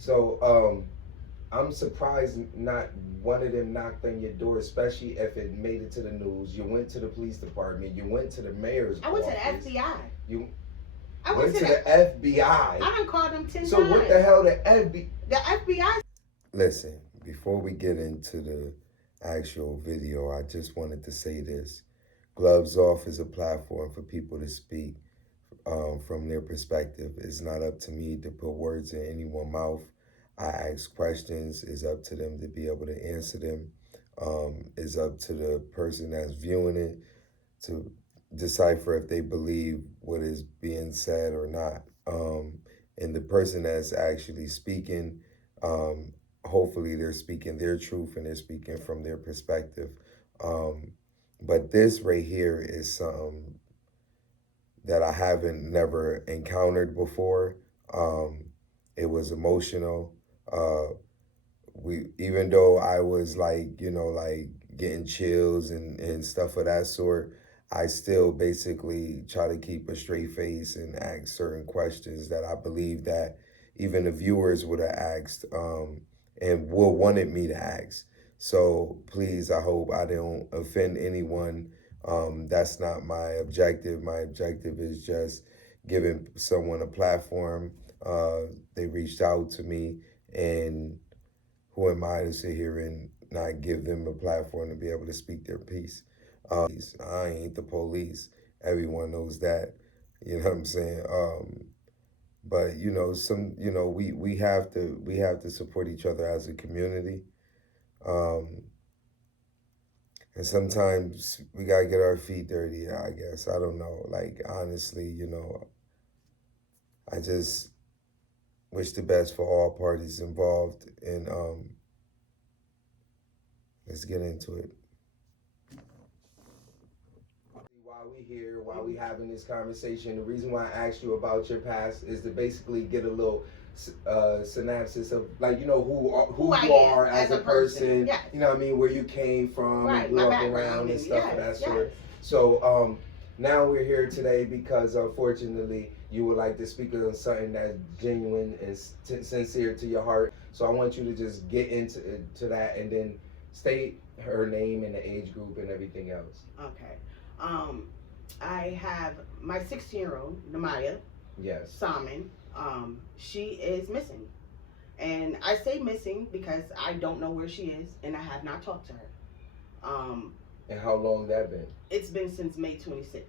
So I'm surprised not one of them knocked on your door, especially if it made it to the news. You went to the police department. You went to the mayor's office. I went to the FBI. You I went to the FBI. I done called them 10 So times. what the hell, the FBI? The FBI. Listen, before we get into the actual video, I just wanted to say this. Gloves Off is a platform for people to speak from their perspective. It's not up to me to put words in anyone's mouth. I ask questions. It's up to them to be able to answer them. It's up to the person that's viewing it to decipher if they believe what is being said or not. And the person that's actually speaking, hopefully they're speaking their truth and they're speaking from their perspective. But this right here is something that I haven't never encountered before. It was emotional. Even though I was like, like getting chills and stuff of that sort, I still basically try to keep a straight face and ask certain questions that I believe that even the viewers would have asked and will wanted me to ask. So please, I hope I don't offend anyone. That's not my objective. My objective is just giving someone a platform. They reached out to me, and who am I to sit here and not give them a platform to be able to speak their piece? I ain't the police. Everyone knows that. You know what I'm saying? But we have to support each other as a community. And sometimes we gotta get our feet dirty, I guess. I don't know. Like, honestly, I just wish the best for all parties involved. And let's get into it. While we here, while we having this conversation, the reason why I asked you about your past is to basically get a little synopsis of, like, who you are as a person. Yes. You know what I mean, where you came from, Right, and grew my up background, around and stuff of that yes. sort. So now we're here today because unfortunately you would like to speak on something that's genuine and sincere to your heart. So I want you to just get into that and then state her name and the age group and everything else. Okay. I have my 16-year-old, Namaya. Yes. Salmon. She is missing. And I say missing because I don't know where she is and I have not talked to her. And how long that been? It's been since May 26th.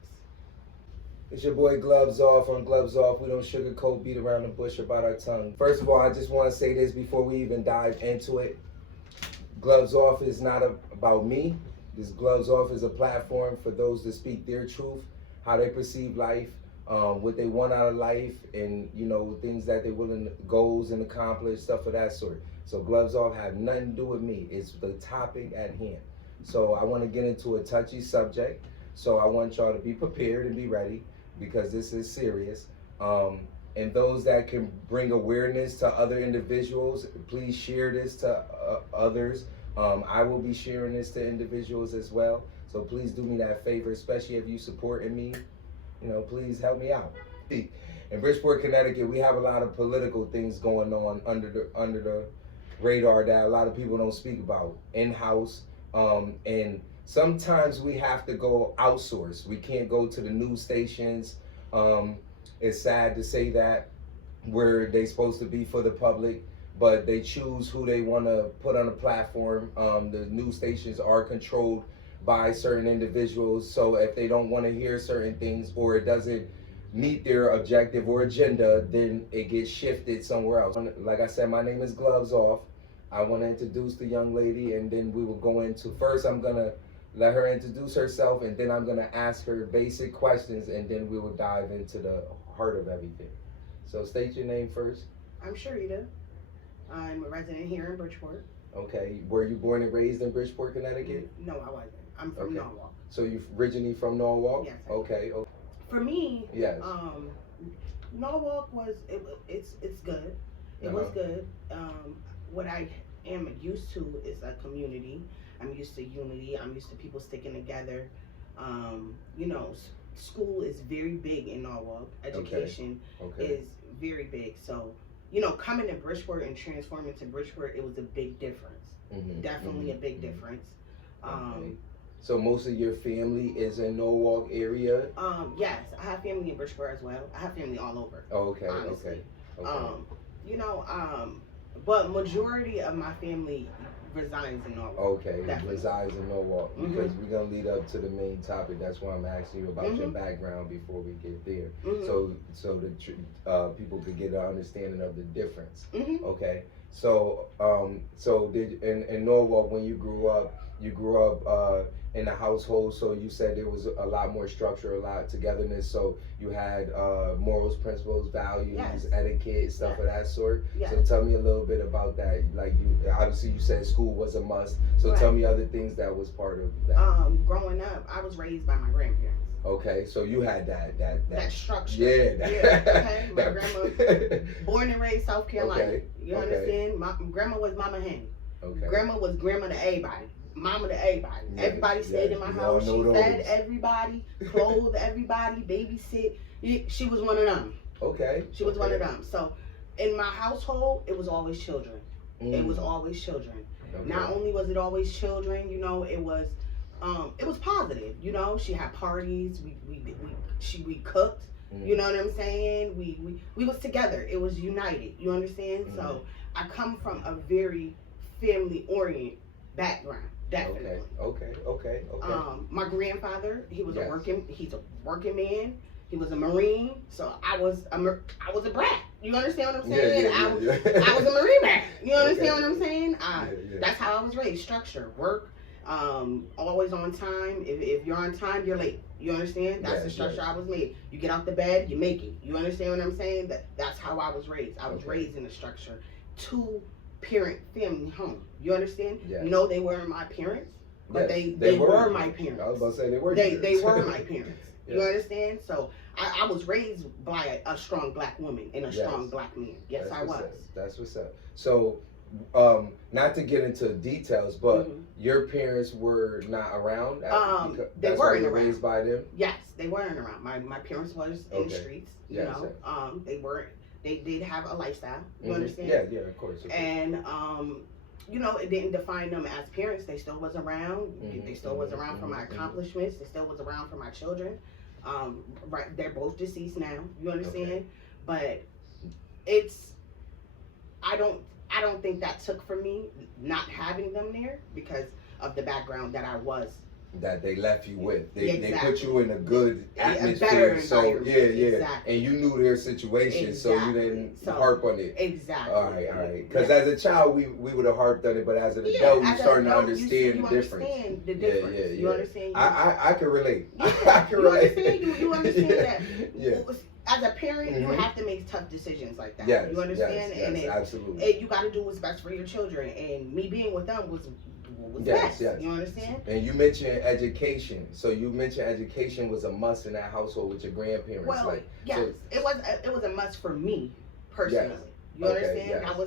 It's your boy Gloves Off. On Gloves Off, we don't sugarcoat, beat around the bush or bite our tongue. First of all, I just want to say this before we even dive into it. Gloves Off is not about me. This Gloves Off is a platform for those to speak their truth, how they perceive life, what they want out of life, and things that they willing goals and accomplish, stuff of that sort. So Gloves Off have nothing to do with me. It's the topic at hand. So I want to get into a touchy subject. So I want y'all to be prepared and be ready because this is serious. And those that can bring awareness to other individuals, please share this to others. I will be sharing this to individuals as well. So please do me that favor, especially if you supporting me. Please help me out. In Bridgeport, Connecticut, we have a lot of political things going on under the radar that a lot of people don't speak about in-house. And sometimes we have to go outsource. We can't go to the news stations. It's sad to say that where they're supposed to be for the public, but they choose who they want to put on a platform. The news stations are controlled by certain individuals, so if they don't want to hear certain things or it doesn't meet their objective or agenda, then it gets shifted somewhere else. Like I said, my name is Gloves Off. I want to introduce the young lady, and then we will go into, first I'm going to let her introduce herself, and then I'm going to ask her basic questions, and then we will dive into the heart of everything. So state your name first. I'm Sharita. I'm a resident here in Bridgeport. Okay. Were you born and raised in Bridgeport, Connecticut? No, I wasn't. I'm from Norwalk. So you're originally from Norwalk? Yes. Okay. For me, yes. Norwalk was it's good. It was good. What I am used to is a community. I'm used to unity. I'm used to people sticking together. School is very big in Norwalk. Education is very big. So coming to Bridgeport and transforming to Bridgeport, it was a big difference. Definitely a big difference. Okay. So most of your family is in Norwalk area? Yes, I have family in Bridgeport as well. I have family all over. Oh, okay, honestly. okay. But majority of my family resides in Norwalk. Okay, Definitely. Resides in Norwalk. Because we're gonna lead up to the main topic. That's why I'm asking you about your background before we get there. So the people could get an understanding of the difference. Okay. So did in Norwalk, when you grew up in the household, so you said there was a lot more structure, a lot of togetherness, so you had morals, principles, values, etiquette, stuff of that sort. So tell me a little bit about that. Like, you said school was a must, so tell me other things that was part of that. Growing up, I was raised by my grandparents. Okay, so you had that structure. Yeah. Okay. My grandma, born and raised South Carolina. Okay. You understand? My grandma was Mama Hen. Okay. Grandma was grandma to everybody. Mama to everybody. Everybody stayed in my we house. all She know fed those. everybody, clothed everybody, babysit. She was one of them. Okay. She was one of them. So in my household, it was always children. It was always children. Okay. Not only was it always children, it was positive. She had parties. We cooked. You know what I'm saying? We was together. It was united. You understand? So I come from a very family oriented background. Definitely. Okay. My grandfather, he's a working man. He was a Marine, so I was a brat. You understand what I'm saying? I was a Marine brat. You understand what I'm saying? That's how I was raised. Structure, work, always on time. If you're on time, you're late. You understand? That's the structure I was made. You get out the bed, you make it. You understand what I'm saying? That's how I was raised. I was raised in a structure. Two-parent family home. You understand? No, they weren't my parents, but they were my parents. I was about to say they were. They were my parents. You understand? So I was raised by a strong black woman and a strong black man. Yes, I was. That's what's up. So, not to get into details, but your parents were not around. They weren't around. Raised by them. Yes, they weren't around. My parents was in the streets. They weren't. They did have a lifestyle. You understand? Yeah, of course. And it didn't define them as parents. They still was around. They still was around for my accomplishments. They still was around for my children. They're both deceased now. You understand? But I don't think that took from me not having them there because of the background that I was. That they left you with. They put you in a good atmosphere. Better so Exactly. And you knew their situation, so you didn't harp on it. Exactly. All right. Because as a child, we would have harped on it, but as an adult, you're starting to understand the difference. Understand the difference. You understand? I can relate. Yeah. I can relate. You understand that? Yeah. As a parent, you have to make tough decisions like that. Yes, you understand? Yes, and absolutely. You got to do what's best for your children. And me being with them was yes. You understand? And you mentioned education. So you mentioned education was a must in that household with your grandparents. Well, yes, so, it was a must for me personally. Yes. You understand? Yes. That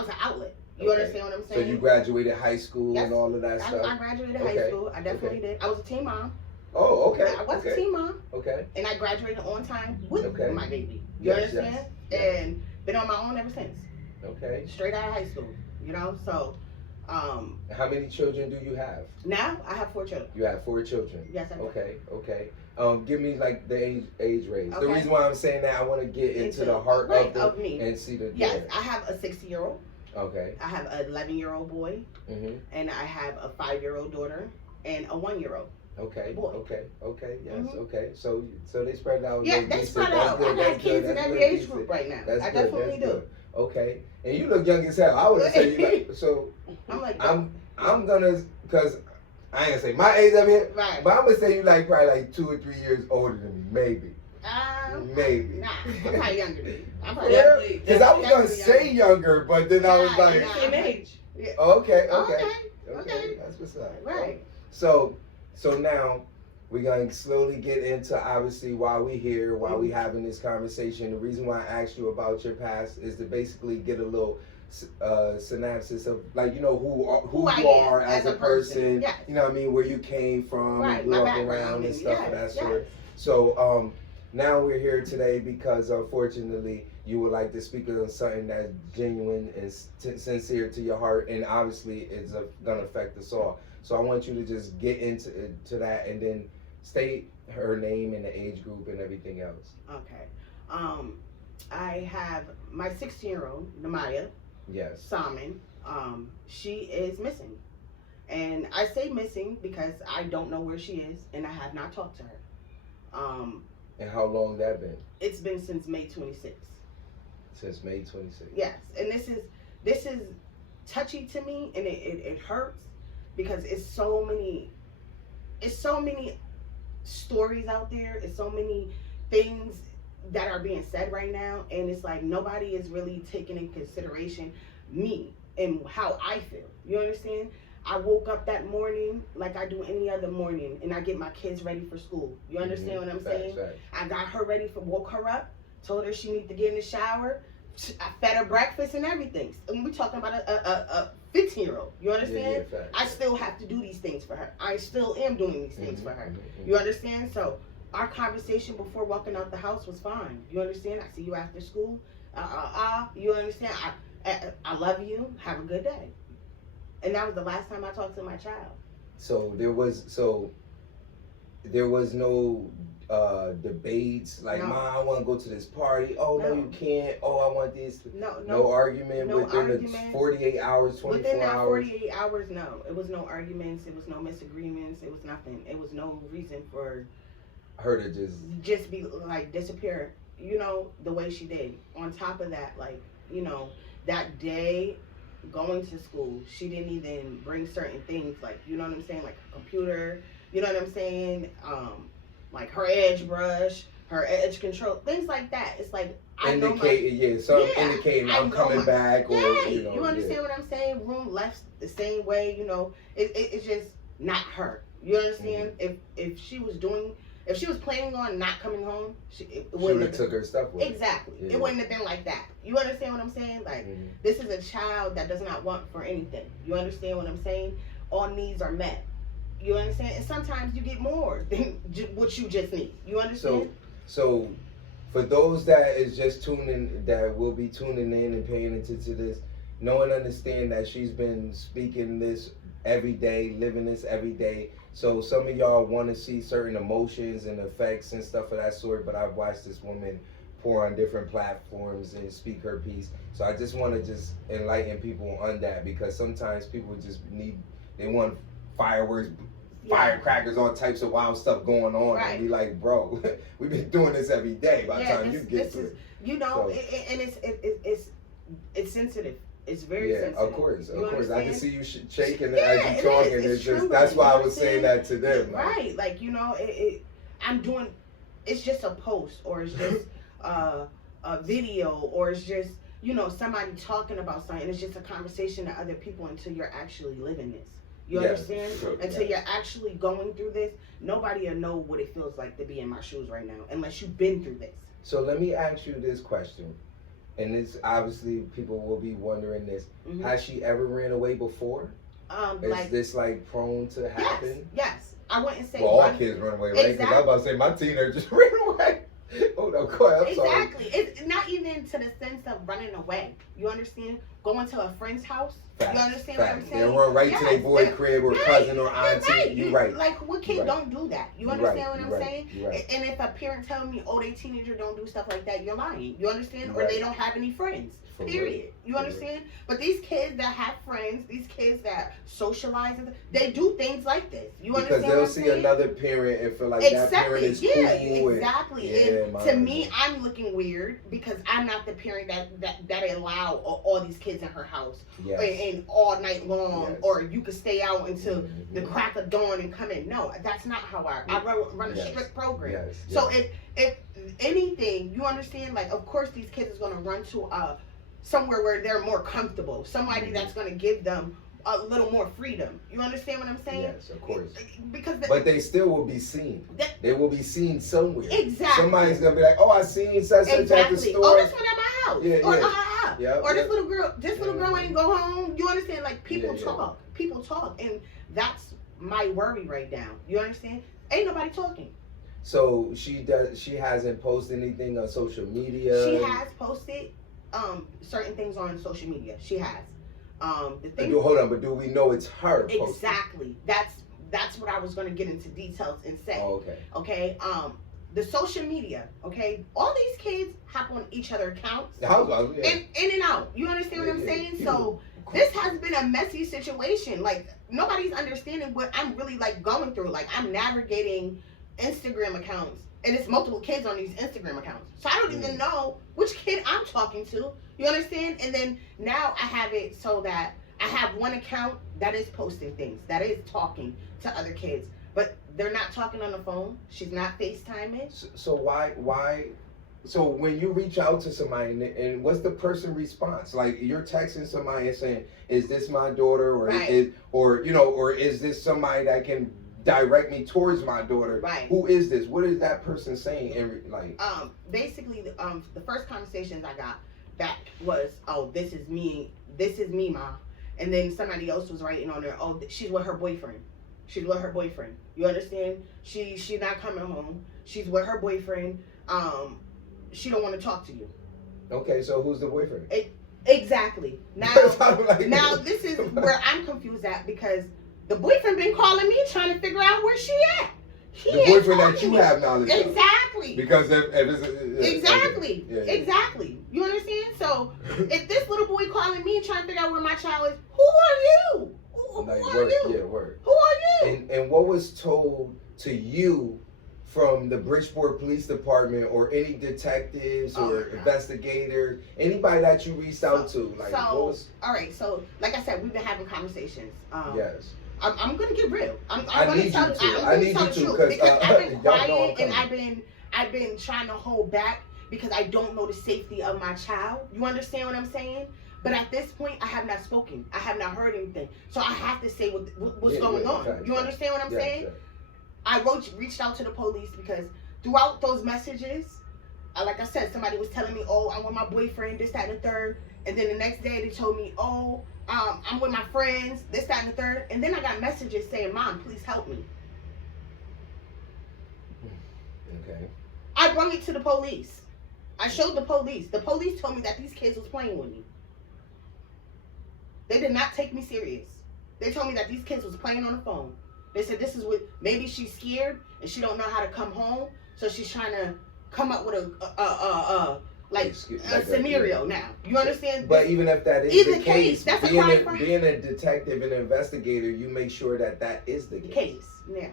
was an outlet. You understand what I'm saying? So you graduated high school and all of that stuff? I graduated high school. I definitely did. I was a teen mom. Oh, okay. I was a teen mom. Okay. And I graduated on time with my baby. You understand? Yes. And been on my own ever since. Okay. Straight out of high school. So how many children do you have? Now I have 4 children. You have 4 children. Yes, I do. Okay. Give me like the age range. Okay. The reason why I'm saying that, I want to get into the heart of me and see the. Yes, I have a 60-year-old. Okay. I have an 11-year-old boy, and I have a 5-year-old daughter and a 1-year-old. Okay. Boy. Okay. Yes. Okay. So they spread out. Yeah, they spread out. I got kids in every age group right now. I definitely do. Okay. And you look young as hell. I would have said you like so. I'm gonna, because I ain't gonna say my age up here, right? But I'm gonna say you like probably like 2 or 3 years older than me, maybe. Maybe. Nah, I'm probably younger than you. I'm probably younger. Because I was gonna say younger, but then I was like, same age. Yeah. Okay. Okay. That's what's up. Right. So now we're gonna slowly get into obviously why we here, why we having this conversation. The reason why I asked you about your past is to basically get a little synopsis of like who you are as a person. Yes. You know what I mean, where you came from, right, grew up around and stuff of that sort. So now we're here today because unfortunately you would like to speak on something that's genuine and sincere to your heart, and obviously it's gonna affect us all. So I want you to just get into that, and then state her name and the age group and everything else. Okay. I have my 16-year-old, Namaya Yes. Salmon. She is missing. And I say missing because I don't know where she is, and I have not talked to her. And how long that been? It's been since May 26th. Since May 26th. Yes, and this is touchy to me, and it hurts because it's so many stories out there. It's so many things that are being said right now, and it's like nobody is really taking in consideration me and how I feel. You understand? I woke up that morning like I do any other morning, and I get my kids ready for school. You understand what I'm saying? Facts. I got her ready woke her up, told her she needs to get in the shower. I fed her breakfast and everything. And we're talking about a 15-year-old. You understand? Yeah, I still have to do these things for her. I still am doing these things for her. You understand? So our conversation before walking out the house was fine. You understand? I see you after school. You understand? I love you. Have a good day. And that was the last time I talked to my child. So there was no debates like, No. Mom, I want to go to this party. Oh no, No. you can't. Oh, I want this. No Argument no within arguments. the 48 hours, 24 Within that hours. 48 hours, no. It was no arguments. It was no misagreements. It was nothing. It was no reason for Her to just be like disappear. You know, the way she did. On top of that, like, you know, that day going to school, she didn't even bring certain things, like, you know what I'm saying, like a computer, you know what I'm saying, like her edge brush, her edge control, things like that. It's like indicating I'm coming back, or you understand what I'm saying? Room left the same way, you know. It's just not her. You understand? If she was planning on not coming home, she would have took her stuff with her. Exactly. Yeah. It wouldn't have been like that. You understand what I'm saying? Like, this is a child that does not want for anything. You understand what I'm saying? All needs are met. You understand? And sometimes you get more than what you just need. You understand? So for those that is just that will be tuning in and paying attention to this, know and understand that she's been speaking this every day, living this every day. So some of y'all want to see certain emotions and effects and stuff of that sort, but I've watched this woman pour on different platforms and speak her piece. So I just want to just enlighten people on that, because sometimes people just they want fireworks, firecrackers, all types of wild stuff going on, Right. And be like, bro, we've been doing this every day. By the time you get to it, you know, So- and it's sensitive. It's very sensitive. Of course. I understand? can see you shaking Yeah, as it you talking. is. It's just trembling, that's why I you was saying understand? that to them. Right, like, you know, I'm doing. It's just a post, or it's just a video, or it's just, you know, somebody talking about something. It's just a conversation to other people until you're actually living this. You understand? True, until you're actually going through this, nobody will know what it feels like to be in my shoes right now, unless you've been through this. So let me ask you this question, and this obviously people will be wondering this: Has she ever ran away before? Is this like prone to happen? Yes. I wouldn't say. Well, all kids run away, right? Because I was about to say my teenager just ran away. Oh no, go ahead. I'm Exactly. sorry. It's not even to the sense of running away. You understand? Going to a friend's house. Facts, You understand what I'm facts. saying? They run right to their boy crib or cousin or You're auntie. right. You're right. Like, what kid You're right. don't do that? You You're understand right. what You're I'm right. saying? You're right. And if a parent telling me, oh, they teenager don't do stuff like that, you're lying. You understand? You're Or they right. don't have any friends. For Period. real. You For understand? But these kids that have friends, these kids that socialize, they do things like this. You Because understand they'll what I'm see saying? another parent and feel like that parent is cool. And to me, I'm looking weird because I'm not the parent that allow all these kids in her house and all night long, or you could stay out until the crack of dawn and come in. No, that's not how I run a strict program. So if anything, you understand, like, of course these kids is gonna run to somewhere where they're more comfortable, somebody that's gonna give them a little more freedom. You understand what I'm saying? Yes, of course. But they still will be seen. They will be seen somewhere. Exactly. Somebody's gonna be like, "Oh, I seen such at the store." Oh, this one at my house. This little girl ain't go home. You understand? Like, people talk, and that's my worry right now. You understand? Ain't nobody talking. So she hasn't posted anything on social media. She has posted certain things on social media. She has. The thing. Hold on, but do we know it's her? Exactly. That's what I was going to get into details and say. Oh, okay. Okay. The social media. Okay. All these kids hop on each other accounts. In and out. You understand what I'm saying? So this has been a messy situation. Like, nobody's understanding what I'm really like going through. Like, I'm navigating Instagram accounts, and it's multiple kids on these Instagram accounts. So I don't even know which kid I'm talking to. You understand? And then now I have it so that I have one account that is posting things, that is talking to other kids, but they're not talking on the phone. She's not FaceTiming. So why? So when you reach out to somebody, and what's the person response? Like, you're texting somebody and saying, "Is this my daughter?" Or right. or is this somebody that can direct me towards my daughter? Right. Who is this? What is that person saying? And like, basically, the first conversations I got back was, "Oh, this is me, ma," and then somebody else was writing on there, "Oh, she's with her boyfriend. She's with her boyfriend. You understand? She's not coming home. She's with her boyfriend. She don't want to talk to you." Okay, so who's the boyfriend? Exactly. Now, now this is where I'm confused at, because the boyfriend been calling me trying to figure out where she at. The boyfriend that you have knowledge of. Exactly. Because if it's exactly. Okay. Yeah. Exactly. You understand? So if this little boy calling me trying to figure out where my child is, who are you? Who are you? Yeah, word. Who are you? And what was told to you from the Bridgeport Police Department, or any detectives or investigators, anybody that you reached out to? Like, what was... All right, so like I said, we've been having conversations. Yes. I'm gonna get real. I need you to, because I've been quiet, and I've been trying to hold back because I don't know the safety of my child. You understand what I'm saying? But at this point, I have not spoken. I have not heard anything. So I have to say what's going on. Okay, you understand what I'm saying? Yeah. I reached out to the police because throughout those messages, like I said, somebody was telling me, "Oh, I'm with my boyfriend, this, that, and the third." And then the next day they told me, "Oh, I'm with my friends, this, that, and the third." And then I got messages saying, "Mom, please help me." Okay. I brought it to the police. I showed the police. The police told me that these kids was playing with me. They did not take me serious. They told me that these kids was playing on the phone. They said this is what, maybe she's scared and she don't know how to come home, so she's trying to come up with a scenario now. You understand? But even if that is the case, that's being a detective and investigator, you make sure that is the case. Yeah.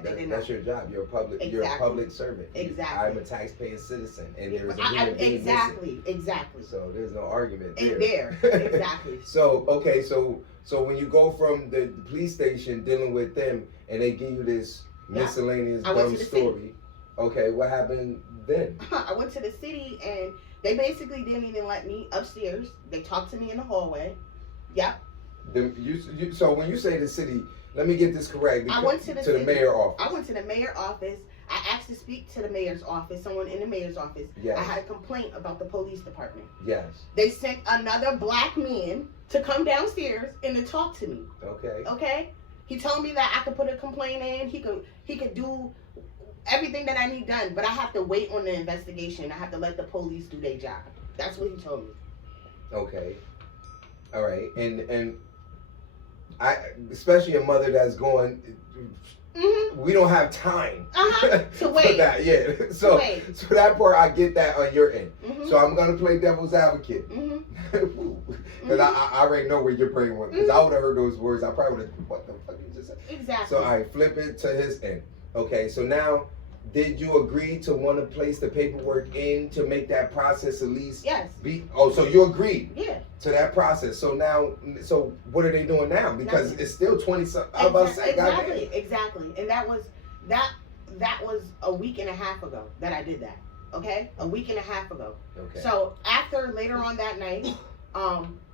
That's your job. You're a public servant. Exactly. I'm a taxpaying citizen, and there's a human being Exactly. So there's no argument there. Exactly. So okay, so when you go from the police station dealing with them, and they give you this miscellaneous dumb story, okay, what happened then? I went to the city, and they basically didn't even let me upstairs. They talked to me in the hallway. Yep. So when you say the city, let me get this correct. I went to the mayor's office. I went to the mayor's office. I asked to speak to the mayor's office, someone in the mayor's office. Yes. I had a complaint about the police department. Yes. They sent another black man to come downstairs and to talk to me. Okay. He told me that I could put a complaint in. He could do everything that I need done, but I have to wait on the investigation. I have to let the police do their job. That's what he told me. Okay. All right. And I, especially a mother that's going, we don't have time to wait. for that. Yeah. So that part, I get that on your end. So I'm gonna play devil's advocate. Because I already know where your brain went. Because I would have heard those words, I probably would have, what the fuck you just said? Exactly. So I flip it to his end. Okay, so now, did you agree to want to place the paperwork in to make that process at least so you agreed to that process. So now, so what are they doing now? Because it's still 20-something. Exactly. And that was a week and a half ago that I did that. Okay? A week and a half ago. Okay. So later on that night,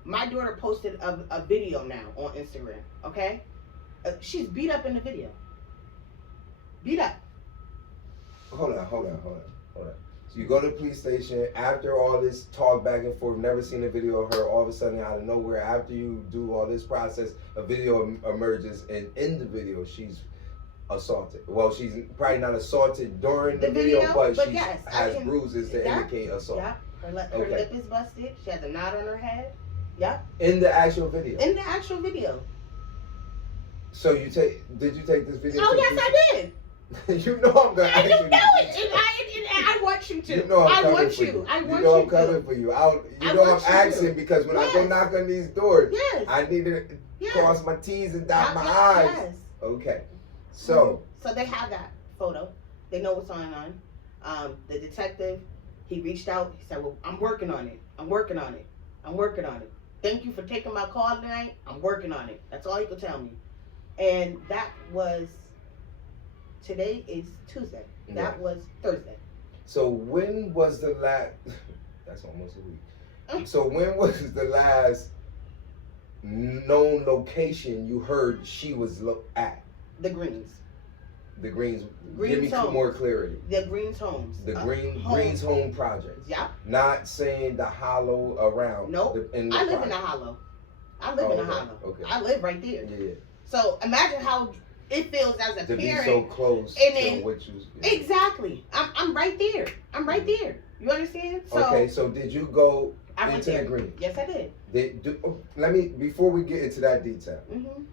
my daughter posted a video now on Instagram. Okay? She's beat up in the video. Beat up. Hold on. So you go to the police station, after all this talk back and forth, never seen a video of her, all of a sudden out of nowhere, after you do all this process, a video emerges, and in the video she's assaulted. Well, she's probably not assaulted during the The video, video, but but she yes, has I can- bruises to yeah, indicate assault. Yeah, her Okay. lip is busted. She has a knot on her head. Yep. In the actual video. In the actual video. So did you take this video? Oh yes, I did. You know I'm gonna ask I you. just know it, and I want you to. You know I'm I coming want for you. I want you know you I'm coming to. for you. I know I'm want you asking to. because when I go Yes. knock on these doors, Yes. I need to Yes. cross my T's and dot my Yes, I's. yes. Okay. So So they have that photo. They know what's going on. The detective, he reached out. He said, "Well, I'm working on it. I'm working on it. I'm working on it. Thank you for taking my call tonight. I'm working on it." That's all he could tell me. And that was, today is Tuesday. That was Thursday. So when was the last? That's almost a week. So when was the last known location you heard she was at? The Greens. The Greens. Greens Give me Homes. more clarity. The Greens Homes. The Greens Homes. Home Project. Yeah. Not saying the hollow around. Nope. In the I live project. in a hollow. I live in a hollow. Okay. I live right there. Yeah. So imagine how it feels as a To be parent. so close and to then- what you. Exactly. I'm right there. I'm right there. You understand? So Okay. So did you go I went into there. the Greens? Yes, I did. Let me, before we get into that detail, Mhm.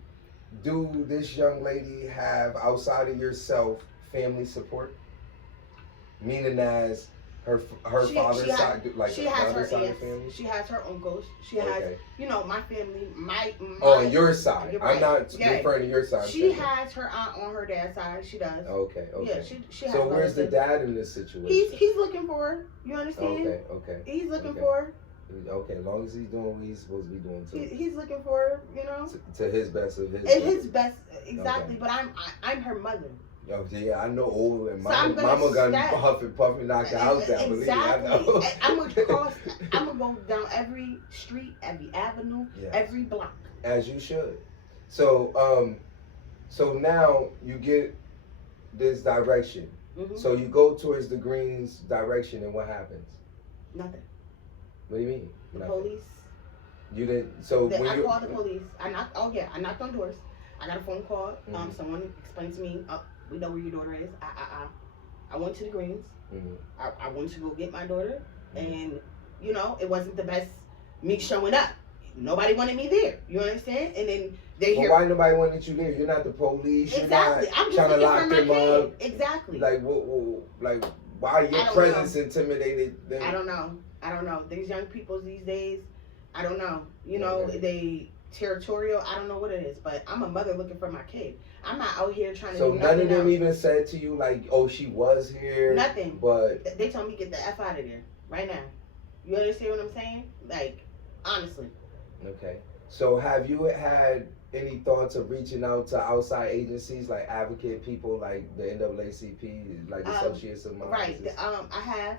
do this young lady have, outside of yourself, family support? Meaning as her father's side, like she her has her father's side of aunts. the family? She has her uncles. She has, Okay. my family. My On your side. You're I'm right. not Yeah. referring to your side. She has her aunt on her dad's side. She does. Okay. Yeah, she has. So where's the relatives. dad in this situation? He's looking for her. You understand? Okay. He's looking Okay. for her. Okay, as long as he's doing what he's supposed to be doing too. He's looking for her. You know. To his best of his. And his best, exactly. Okay. But I'm her mother. Oh, yeah, I know. Oh, and So I'm gonna mama got step- huff and puff and knock the house down. Believe me, I Exactly. know. I'm gonna cross. I'm gonna go down every street, every avenue, Yes. every block. As you should. So, so now you get this direction. Mhm. So you go towards the Greens direction, and what happens? Nothing. What do you mean? The Nothing. police. You didn't. So when I you called the police. I knocked. Oh yeah, I knocked on doors. I got a phone call. Mhm. Someone explained to me. We know where your daughter is. I went to the Greens. Mhm. I went to go get my daughter, and it wasn't the best me showing up. Nobody wanted me there. You understand? And then they Well, hear why nobody wanted you there? You're not the police. exactly. You're I'm not just trying to looking lock for my them kid. up. Exactly. Like like why your I don't presence intimidated them? I don't know. These young people these days, I don't know. Okay. They territorial. I don't know what it is, but I'm a mother looking for my kid. I'm not out here trying to So do none of nothing them else. even said to you like, "Oh, she was here." Nothing. But They told me get the F out of there right now. You understand what I'm saying? Like, honestly. okay. So have you had any thoughts of reaching out to outside agencies like advocate people like the NAACP, like Associates of Moms? Right. I have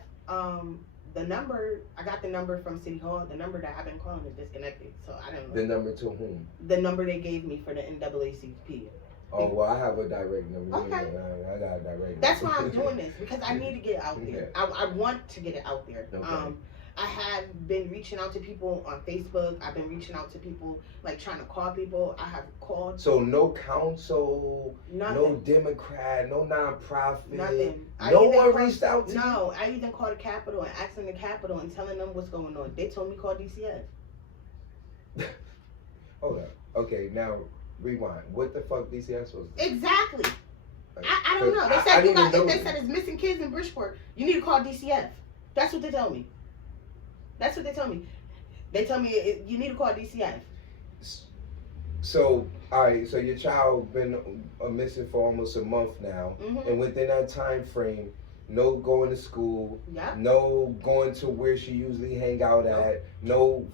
the number. I got the number from City Hall. The number that I've been calling is disconnected, so I don't know. The number to whom? The number they gave me for the NAACP. Oh, well, I have a direct number. Okay. Yeah, I got a direct number. That's why I'm doing this, because I need to get it out there. I want to get it out there. Okay. I have been reaching out to people on Facebook. I've been reaching out to people, like trying to call people. I have called. So no council, Nothing. no Democrat, no nonprofit. Nothing. No one reached out to you? No, I even called the Capitol and asking the Capitol and telling them what's going on. They told me call DCF. Hold up. Okay, now rewind. What the fuck DCS was? Exactly. Like, I don't know. They I said didn't even know they that. said it's missing kids in Bridgeport. You need to call DCF. That's what they told me. That's what they told me. They told me you need to call DCF. So, all right. So your child been missing for almost a month now, Mm-hmm. and within that time frame, no going to school, Yeah. no going to where she usually hang out at, no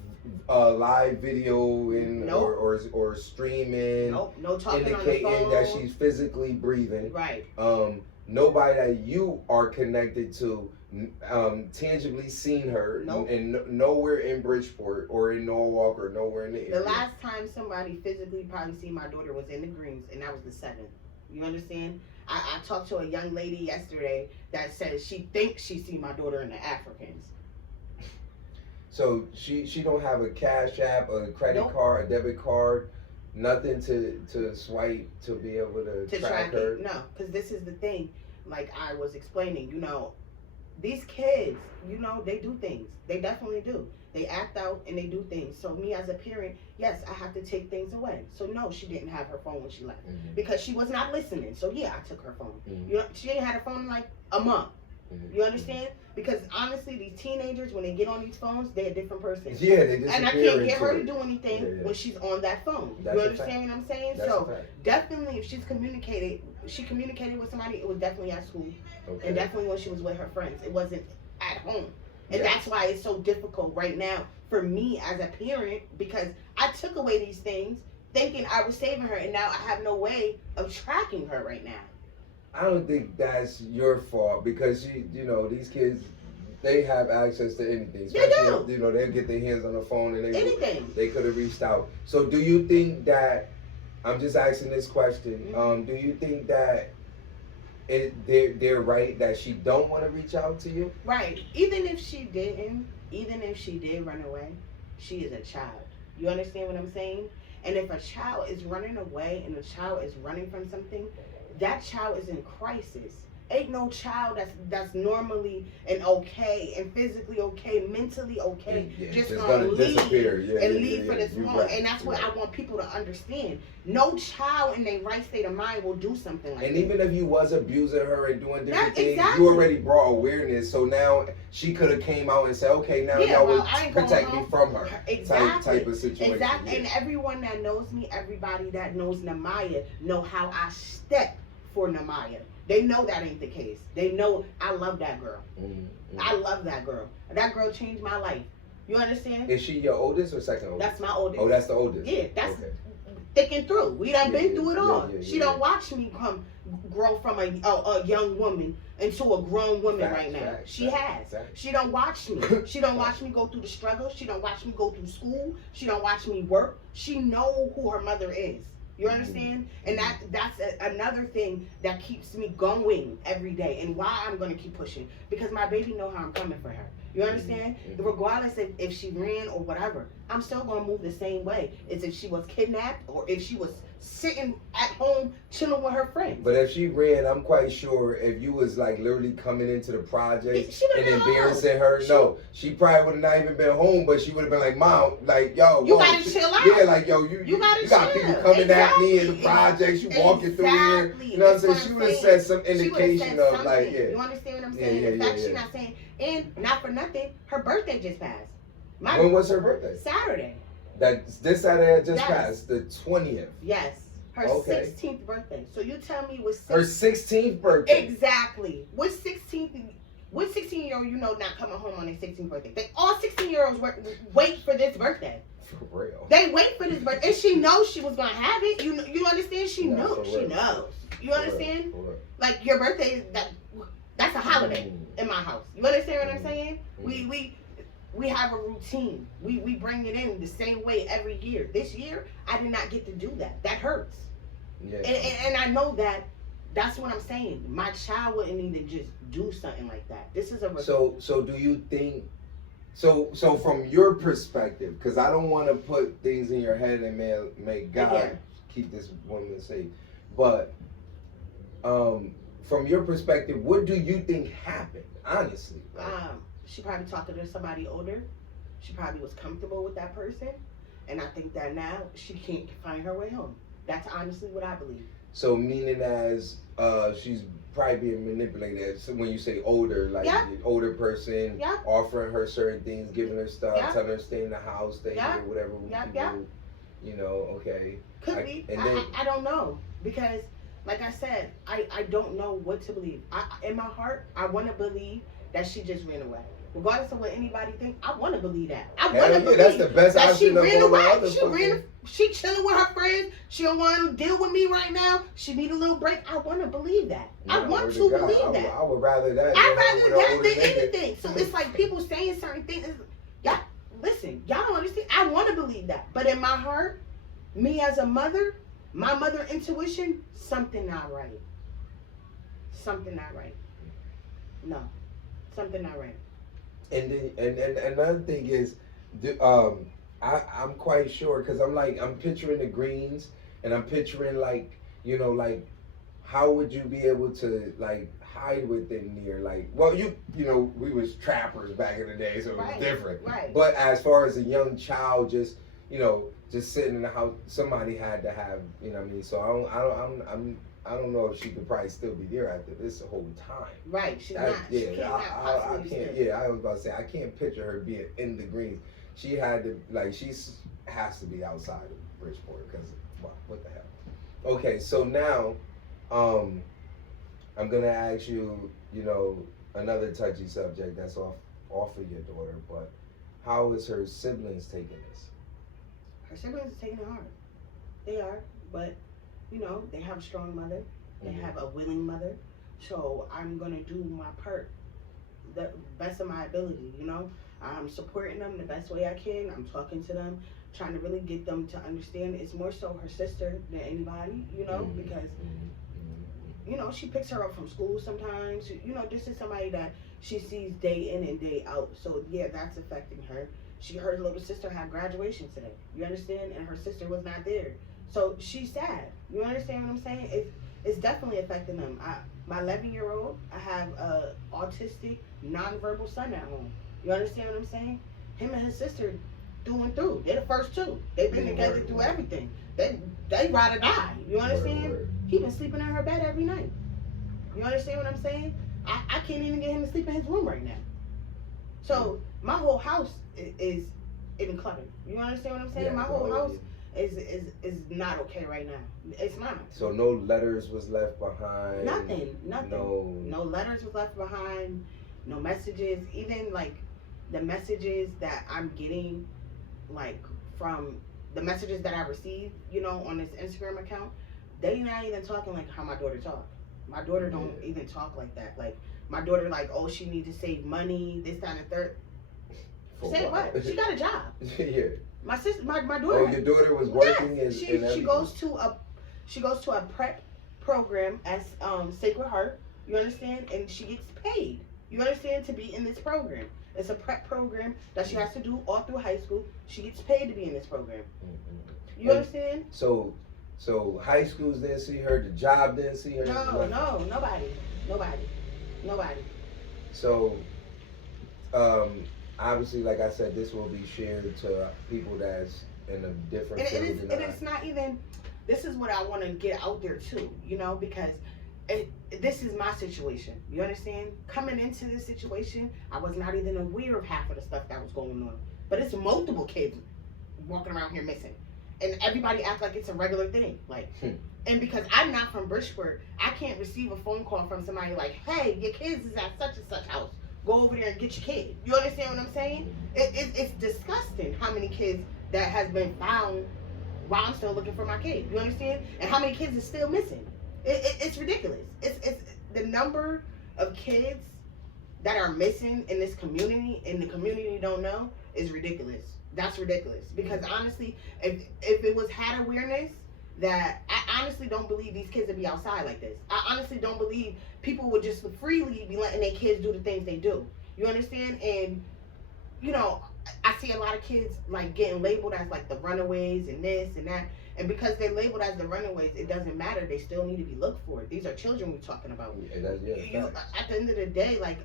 live video in Nope. or streaming, Nope. No talking on the indicating phone. that she's physically breathing. Right. Nobody that you are connected to tangibly seen her, Nope. and nowhere in Bridgeport or in Norwalk or nowhere in the area. The last time somebody physically probably seen my daughter was in the Greens, and that was the 7th. You understand? I talked to a young lady yesterday that says she thinks she see my daughter in the Africans. So she don't have a cash app, a credit Nope. card, a debit card, Nothing to swipe to be able to track her. No, because this is the thing. Like I was explaining, these kids, they do things. They definitely do. They act out and they do things. So me as a parent, yes, I have to take things away. So no, she didn't have her phone when she left because she was not listening. So yeah, I took her phone. She ain't had her phone in like a month. You understand? Because honestly, these teenagers, when they get on these phones, they're a different person. Yeah, they disappear. And I can't get her to do anything when she's on that phone. That's you understand what I'm saying? That's so definitely, if she communicated with somebody, it was definitely at school. Okay. And definitely when she was with her friends. It wasn't at home. And that's why it's so difficult right now for me as a parent, because I took away these things thinking I was saving her, and now I have no way of tracking her right now. I don't think that's your fault, because these kids, they have access to anything. Especially they do. They'll get their hands on the phone and anything. They could have reached out. So do you think that, I'm just asking this question, do you think that they're right that she don't want to reach out to you? Right. Even if she did run away, she is a child. You understand what I'm saying? And if a child is running away and a child is running from something, that child is in crisis. Ain't no child that's normally and okay and physically okay, mentally okay, just gonna leave and leave for this world. Right. And that's what I want people to understand. No child in their right state of mind will do something like that. And even if you was abusing her and doing different things, you already brought awareness. So now she could have came out and said, okay, now y'all will protect me from her. Type of situation. Exactly. And everyone that knows me, everybody that knows Namaya, know how I step for Namaya. They know that ain't the case. They know I love that girl. I love that girl. That girl changed my life. You understand? Is she your oldest or second oldest? That's my oldest. Oh, that's the oldest. Yeah, that's thick and through. We done been through it all. She don't watch me grow from a young woman into a grown woman right now. She has. She don't watch me. She don't watch me go through the struggle. She don't watch me go through school. She don't watch me work. She know who her mother is. You understand? And that's another thing that keeps me going every day, and why I'm going to keep pushing, because my baby know how I'm coming for her. You understand? Regardless if she ran or whatever, I'm still going to move the same way as if she was kidnapped or if she was sitting at home chilling with her friends. But if she ran, I'm quite sure if you was like literally coming into the project and embarrassing her, she probably would have not even been home, but she would have been like, Mom, like, yo, you gotta chill out. Yeah, like, yo, you got people coming at me in the projects, you walking through here. You know what I'm saying? She would have said some indication of like, You understand what I'm saying? In fact, she's not saying, and not for nothing, her birthday just passed. When was her birthday? Saturday. This Saturday just passed, the 20th. Yes. Her 16th birthday. So you tell me with her 16th birthday. Exactly. What 16-year-old not coming home on their 16th birthday? They all 16-year-olds wait for this birthday. For real. They wait for this birthday. And she knows she was gonna have it. You understand? She knows. She knows. You understand? Like your birthday that's a holiday in my house. You understand what I'm saying? We have a routine. We bring it in the same way every year. This year, I did not get to do that. That hurts. Yeah. And I know that's what I'm saying. My child wouldn't even just do something like that. This is a... So do you think... So from your perspective, because I don't want to put things in your head and may God keep this woman safe. But from your perspective, what do you think happened, honestly? She probably talked to somebody older. She probably was comfortable with that person. And I think that now she can't find her way home. That's honestly what I believe. So meaning as she's probably being manipulated. So when you say older, like an older person, offering her certain things, giving her stuff, telling her to stay in the house, stay here, whatever we can do. Okay. Could be. I don't know. Because like I said, I don't know what to believe. In my heart, I want to believe that she just ran away. Regardless of what anybody thinks, I want to believe that. I want to believe that's the best that she ran away. She chilling with her friends. She don't want to deal with me right now. She need a little break. I want to believe that. I want to believe that. I would rather that. I'd rather that than anything. So it's like people saying certain things. Yeah, listen, y'all don't understand. I want to believe that. But in my heart, me as a mother, my mother intuition, something not right. Something not right. No. Something not right. And then, and another thing is, I'm quite sure because I'm picturing the greens and I'm picturing like how would you be able to like hide within there? Like, well, we was trappers back in the day, so it was different. Right. But as far as a young child, just sitting in the house, somebody had to have, you know what I mean. So I don't know if she could probably still be there after this whole time. Right, she's not. Yeah, she cannot I possibly can't. still. Yeah, I was about to say I can't picture her being in the greens. She had to has to be outside of Bridgeport because what the hell? Okay, so now, I'm gonna ask you, another touchy subject that's off of your daughter, but how is her siblings taking this? Her siblings are taking it hard. They are, but they have a strong mother. They have a willing mother. So I'm gonna do my part, the best of my ability. I'm supporting them the best way I can. I'm talking to them, trying to really get them to understand. It's more so her sister than anybody, because she picks her up from school sometimes. This is somebody that she sees day in and day out. So yeah, that's affecting her. Her little sister had graduation today. You understand? And her sister was not there. So she's sad. You understand what I'm saying? It's definitely affecting them. My 11-year-old, I have a autistic, nonverbal son at home. You understand what I'm saying? Him and his sister through and through. They're the first two. They've been together through everything. They ride or die. You understand? He been sleeping in her bed every night. You understand what I'm saying? I can't even get him to sleep in his room right now. So my whole house is even cluttered. You understand what I'm saying? Yeah, my whole house is not okay right now. It's not. So no letters was left behind. Nothing. No letters was left behind. No messages. Even like the messages that I'm getting, like from the messages that I receive, on this Instagram account, they not even talking like how my daughter talk. My daughter don't even talk like that. Like my daughter, like, oh, she needs to save money, this, that, and the third. Say what? She got a job. Yeah. My sister, my daughter. Oh, your daughter was working. Yes. She goes to a prep program at Sacred Heart. You understand? And she gets paid. You understand, to be in this program. It's a prep program that she has to do all through high school. She gets paid to be in this program. You understand? So high schools didn't see her. The job didn't see her. No, nobody. So, obviously, like I said, this will be shared to people that's in a different field. And it's not even. This is what I want to get out there too. Because this is my situation. You understand? Coming into this situation, I was not even aware of half of the stuff that was going on. But it's multiple kids walking around here missing. And everybody act like it's a regular thing. Like, and because I'm not from Bridgeport, I can't receive a phone call from somebody like, hey, your kids is at such and such house. Go over there and get your kid. You understand what I'm saying? It's disgusting how many kids that has been found while I'm still looking for my kid. You understand? And how many kids is still missing. It's ridiculous. It's the number of kids that are missing in this community and the community don't know is ridiculous. That's ridiculous. Because honestly, if it was had awareness, that I honestly don't believe these kids would be outside like this. I honestly don't believe people would just freely be letting their kids do the things they do. You understand? And I see a lot of kids like getting labeled as like the runaways and this and that. And because they're labeled as the runaways, it doesn't matter. They still need to be looked for. These are children we're talking about. At the end of the day, like,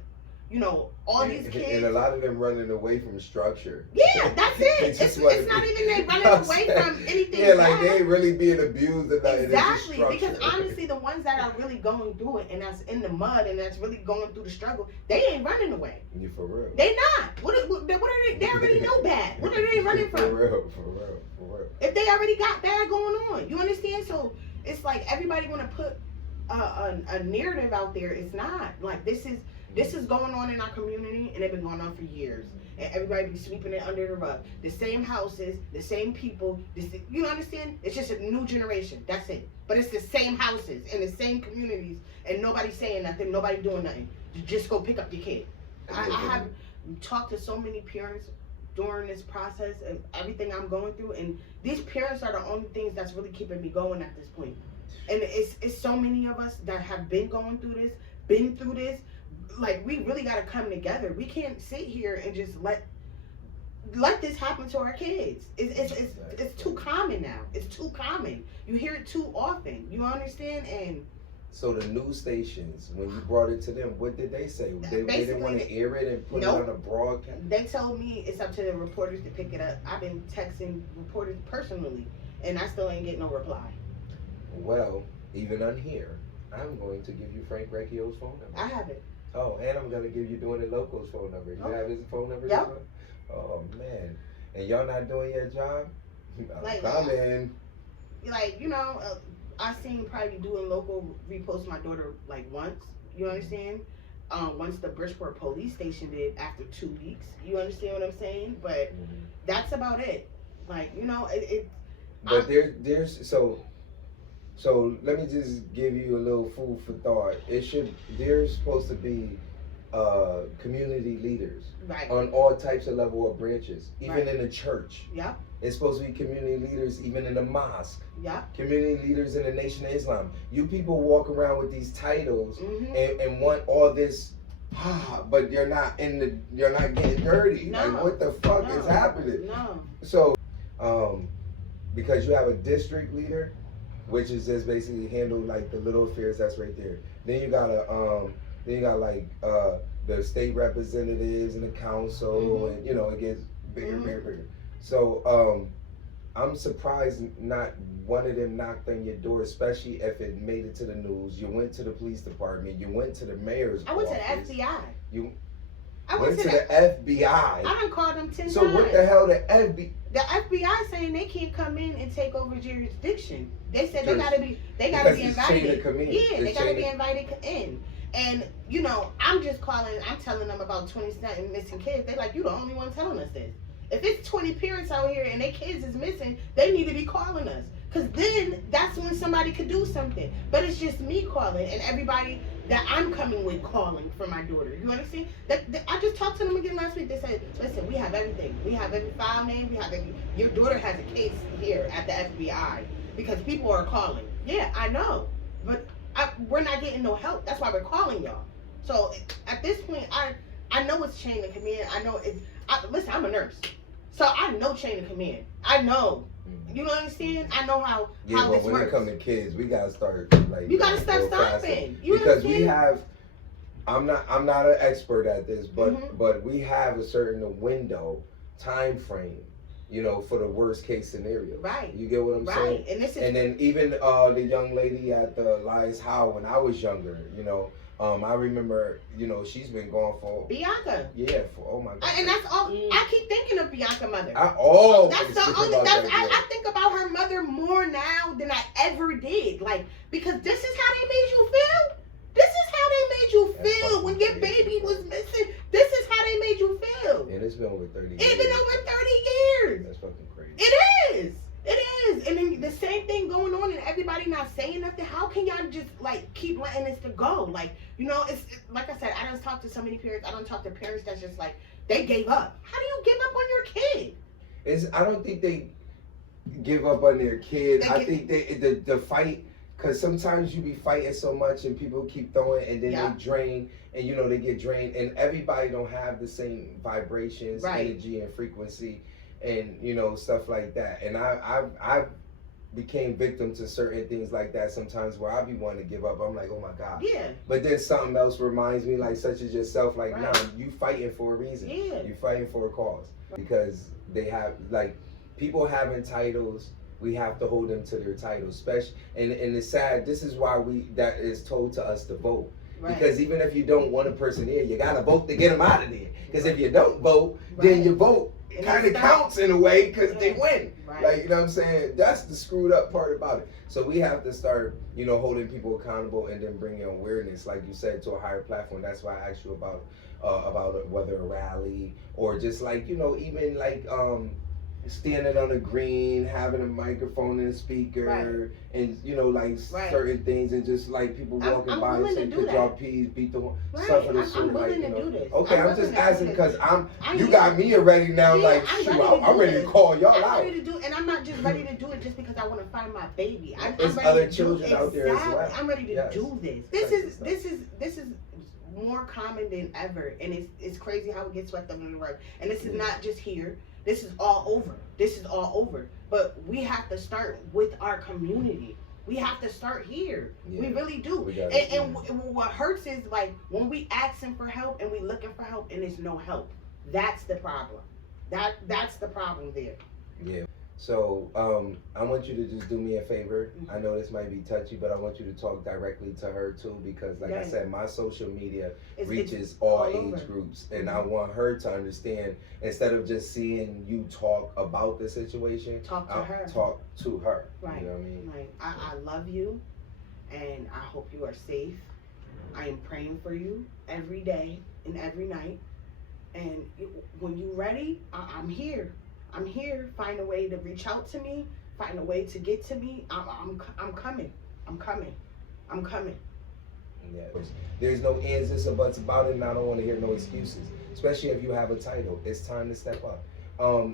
all these kids. And a lot of them running away from structure. Yeah, that's it. It's not even they running away from anything. Yeah, like they ain't really being abused or nothing. Exactly, because honestly, the ones that are really going through it and that's in the mud and that's really going through the struggle, they ain't running away. You for real? They not. What are they? They already know bad. What are they running from? For real. If they already got bad going on, you understand? So it's like everybody want to put a narrative out there. It's not like this is going on in our community, and it's been going on for years. And everybody be sweeping it under the rug. The same houses, the same people. You understand? It's just a new generation. That's it. But it's the same houses and the same communities, and nobody saying nothing, nobody doing nothing. You just go pick up your kid. I have talked to so many parents during this process and everything I'm going through, and these parents are the only things that's really keeping me going at this point. And it's so many of us that have been going through this. Like, we really got to come together. We can't sit here and just let let this happen to our kids. It's too common now. It's too common. You hear it too often. You understand? And so the news stations, when you brought it to them, what did they say? They didn't want to air it and put it on a broadcast? They told me it's up to the reporters to pick it up. I've been texting reporters personally, and I still ain't getting no reply. Well, even on here, I'm going to give you Frank Recchio's phone number. I have it. Oh, and I'm going to give you Doing It Local's phone number. You have his phone number? Yep. Oh, man. And y'all not doing your job? Like, coming. Like, you know, I seen probably Doing Local repost my daughter like once. You understand? Once the Bridgeport police station did after 2 weeks. You understand what I'm saying? But that's about it. Like, you know, But there's so let me just give you a little food for thought. There's supposed to be community leaders on all types of level of branches, even in the church. Yeah. It's supposed to be community leaders even in the mosque. Yeah. Community leaders in the Nation of Islam. You people walk around with these titles and want all this, but you're not getting dirty. No. Like, what the fuck is happening? No. So, because you have a district leader, which is just basically handle like the little affairs that's right there. Then you got the state representatives and the council, and you know it gets bigger, bigger. So I'm surprised not one of them knocked on your door, especially if it made it to the news. You went to the police department. You went to the mayor's office. I went to the FBI. I went to the FBI. I done called them 10 times. So what the hell the FBI? The FBI saying they can't come in and take over jurisdiction. They said they gotta be invited. Yeah, they gotta be invited in. And you know, I'm telling them about 20 missing kids. They like, you the only one telling us this. If it's 20 parents out here and their kids is missing, they need to be calling us. Cause then that's when somebody could do something. But it's just me calling and everybody that I'm coming with calling for my daughter. You understand? I just talked to them again last week. They said, listen, we have everything. We have every file name. Your daughter has a case here at the FBI because people are calling. Yeah, I know. But we're not getting no help. That's why we're calling y'all. So at this point, I know it's chain of command. I know listen, I'm a nurse. So I know chain of command. I know. You know what I'm saying? I know how this works. When it comes to kids, we gotta start you gotta start stopping. Because we have. I'm not an expert at this, but we have a certain window, time frame, you know, for the worst case scenario. Right. You get what I'm saying? And then even the young lady at the Lions Howe when I was younger, you know. I remember, you know, she's been gone for Bianca. Yeah, oh my God. And that's all. I keep thinking of Bianca's mother. I think about her mother more now than I ever did. Like, because this is how they made you feel. This is how they made you feel when your baby was missing. This is how they made you feel. And it's been over 30 years. It's been over 30 years. That's fucking crazy. It is. And then the same thing going on and everybody not saying nothing. How can y'all just like keep letting this to go? Like, you know, it's like I said, I don't talk to so many parents. I don't talk to parents that's just like, they gave up. How do you give up on your kid? I don't think they give up on their kid. I think the fight, because sometimes you be fighting so much and people keep throwing and then they drain and you know they get drained and everybody don't have the same vibrations, energy and frequency and you know stuff like that. And I became victim to certain things like that sometimes where I be wanting to give up. I'm like, oh my God. Yeah. But then something else reminds me, like such as yourself, like nah, you fighting for a reason. Yeah. You fighting for a cause because they have like people having titles. We have to hold them to their titles, especially, and it's sad. This is why that is told to us to vote. Right. Because even if you don't want a person there, you gotta vote to get them out of there. Because if you don't vote, then your vote kind of counts in a way because they win. Right. Like, you know what I'm saying? That's the screwed up part about it. So we have to start, you know, holding people accountable and then bringing awareness, like you said, to a higher platform. That's why I asked you about whether a rally or just like, you know, even like standing on the green, having a microphone and a speaker, and you know, like certain things, and just like people walking by and saying, "Could y'all please beat the stuff of the sort?" I'm willing to do this. Okay, I'm just asking because you got me already now. Like, I'm ready to call y'all out. I'm ready to do it, and I'm not just ready to do it just because I want to find my baby. There's other children out there as well. I'm ready to do this. This is more common than ever, and it's crazy how it gets swept under the rug. And this is not just here. This is all over. This is all over. But we have to start with our community. We have to start here. Yeah. We really do. And what hurts is like when we asking for help and we looking for help and there's no help. That's the problem. That's the problem there. Yeah. So I want you to just do me a favor. Mm-hmm. I know this might be touchy, but I want you to talk directly to her too, because like I said, my social media reaches all age groups, and I want her to understand, instead of just seeing you talk about the situation, talk to her. Talk to her. Right. You know what I mean? Right. I love you, and I hope you are safe. I am praying for you every day and every night. And when you're ready, I'm here. I'm here. Find a way to reach out to me. Find a way to get to me. I'm coming. I'm coming. I'm coming. Yeah. There's no ands, ifs, or buts about it, and I don't want to hear no excuses. Especially if you have a title. It's time to step up.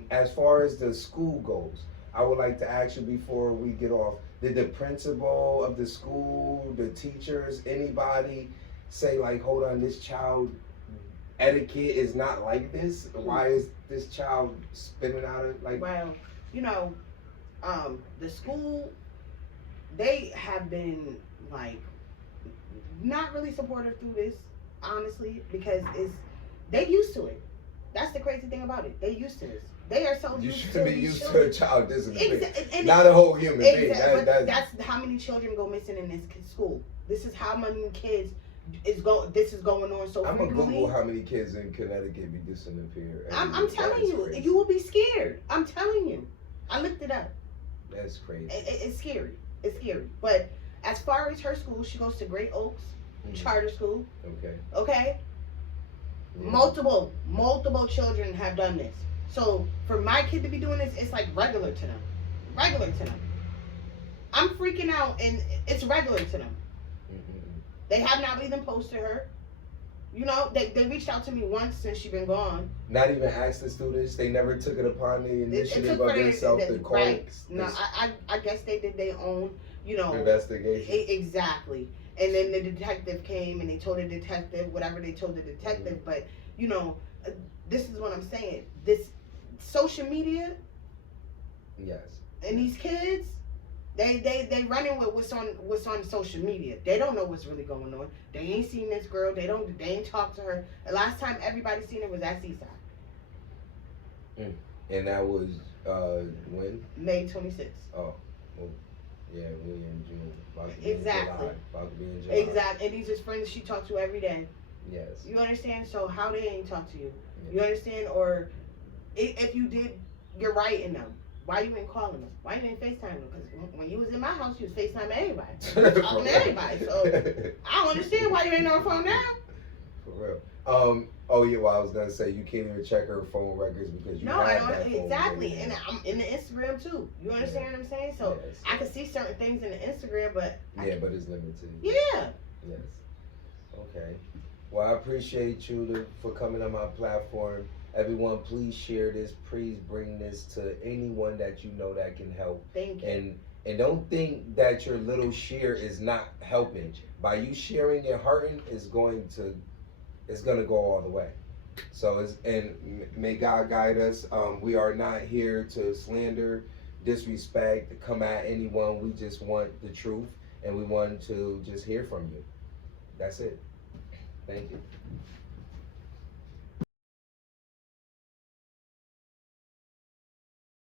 As far as the school goes, I would like to ask you before we get off, did the principal of the school, the teachers, anybody say like, hold on, this child etiquette is not like this? Why is this child spinning out of like? Well, you know, the school, they have been like not really supportive through this, honestly, because they used to it. That's the crazy thing about it. They used to this. They are so you used shouldn't to be used to a child discipline. Not a whole human being. That's how many children go missing in this school. This is how many kids this is going on so I'm frequently. gonna Google how many kids in Connecticut be disappeared. I'm telling you, crazy. You will be scared. I'm telling you. I looked it up. That's crazy. It's scary. It's scary. But as far as her school, she goes to Great Oaks Charter School. Okay. Okay. Yeah. Multiple children have done this. So for my kid to be doing this, it's like regular to them. Regular to them. I'm freaking out, and it's regular to them. They have not even posted her. You know, they reached out to me once since she's been gone. Not even asked the students. They never took it upon the initiative of themselves to call. Right. No, I guess they did their own, you know, investigation. Exactly. And then the detective came and they told the detective whatever they told the detective. But you know, this is what I'm saying. This social media. Yes. And these kids. They running with what's on social media. They don't know what's really going on. They ain't seen this girl. They ain't talked to her. The last time everybody seen her was at Seaside. And that was when? May 26th. Oh, well, yeah, we in June. Exactly. About to be in July. Exactly. And these are friends she talked to every day. Yes. You understand? So how they ain't talk to you? Yes. You understand? Or if you did, you're right in them. Why you ain't calling them? Why you ain't FaceTime them? Because when you was in my house, you was FaceTiming everybody. You was talking to everybody. So I don't understand why you ain't on the phone now. For real. Oh yeah. Well, I was gonna say you can't even check her phone records because you. No, I don't. Exactly, and I'm in the Instagram too. You understand what I'm saying? So yes. I can see certain things in the Instagram, but but it's limited. Yeah. Yes. Okay. Well, I appreciate you for coming on my platform. Everyone, please share this. Please bring this to anyone that you know that can help. Thank you. And don't think that your little share is not helping. By you sharing and hurting, it's gonna go all the way. So may God guide us. We are not here to slander, disrespect, to come at anyone. We just want the truth, and we want to just hear from you. That's it. Thank you.